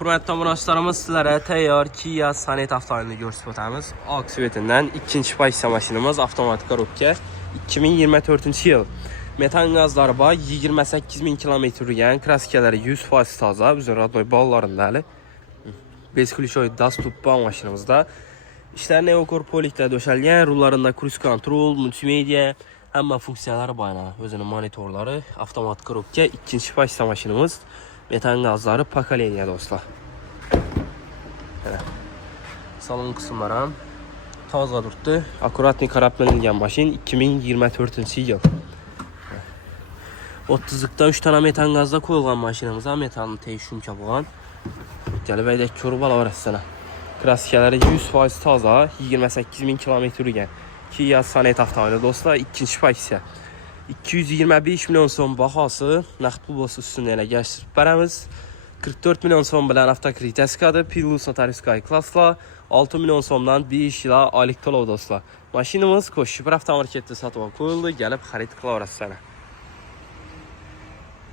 Hürmetli tomoshabinlarimiz, sizlarga tayyor Kia Sonet avtomobilini ko'rsatib o'tamiz. Oksivetinden ikinci pozitsiya mashinamiz avtomatik korobka 2024-yil. Metan gazlari bor, 28.000 km yurgan, kraskalari 100% toza, bizning radnoy bog'larindali. Beskulishoy dastup bor mashinamizda. Ishlar neokorpolikda döşalgan, rullarında cruise control, multimedia, hamma funksiyalari bor. O'zining monitorlari, avtomatik korobka ikinci pozitsiya mashinamiz. Metan gazları pokoleniya do'stlar. Salon qismlari ham toza turibdi. Akkuratni qarab qilingan mashin 2024-yil. 30 3 tane metan gazda qo'yilgan mashinamiz ham metanni teg shumka bo'lgan. Jalbaydek ko'rib olaverasizlar. Kraskalari 100% toza, 28.000 km yurgan. Kia Sonet avtomobili do'stlar, ikinci pozitsiya. 225 milyon so'm bahosi, naqd pul bo'lsa ustini elagashtirib beramiz. 44 milyon so'm bilan avtokredit askadi, Plus notariskay klasslar, 6 milyon so'mdan 5 yil oylik to'lov do'stlar. Mashinamiz Qo'shib avtomarketda sotib qo'yildi, kelib xarid qilaverasizlar.